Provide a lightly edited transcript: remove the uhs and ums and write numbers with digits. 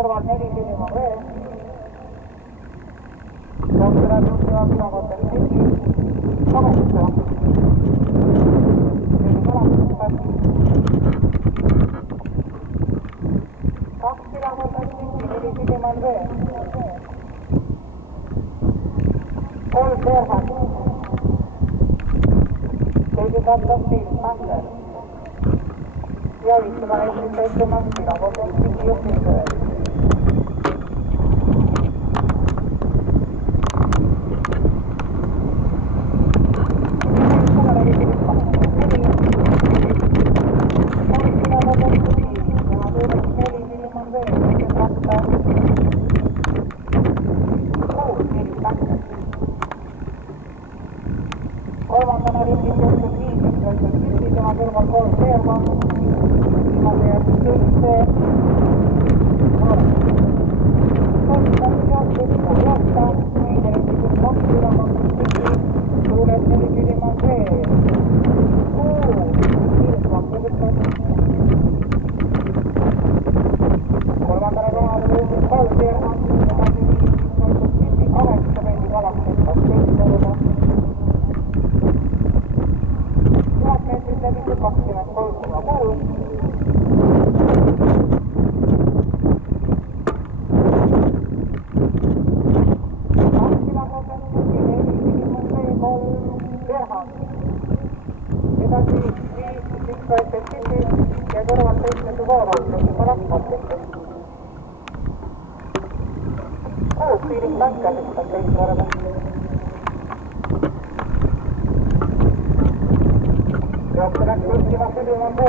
kõrval 4 silma veel. Tohtele juhtiva kilomeetri 8. Nüüd alatistas 2 kilomeetrit singi, 4 silma veel. 3 Berhan. Teisi kattas Pilsmander. Ja 57 kilomeetrit juhtimisööd. Kolmandana ringis jõudnud 5, jõudnud Kildi, tema kõrval 3 Seerman, viimase järgi 7 Kolmandana jõudnud Koljata, viidelistud 2 kilomeetrit Kildi, tuules 4 silma veel. Kolmandana kohale jõudnud 3 Seerman, edasi 5, jõudnud Kildi 8, veidi kalaksid 12 korda. Meetrit läbitud 23,6. Edasi 5 võetud Sindi ja kõrvalt tõstmetu vooruutus, pärast mõtletud. 6 piirid tanka lükkab teist korda. Johtele läks juhtima Süliman B.